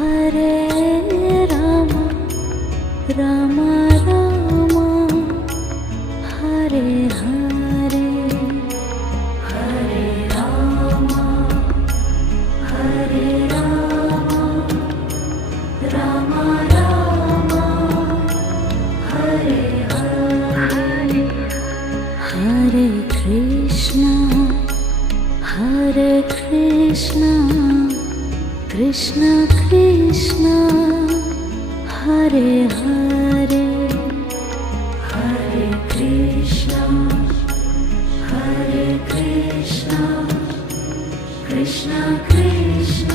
Hare Rama Rama Rama Hare Hare Hare Rama Hare Rama Rama Rama Hare Hare Hare Krishna Krishna Krishna Hare Hare Hare Krishna Krishna Krishna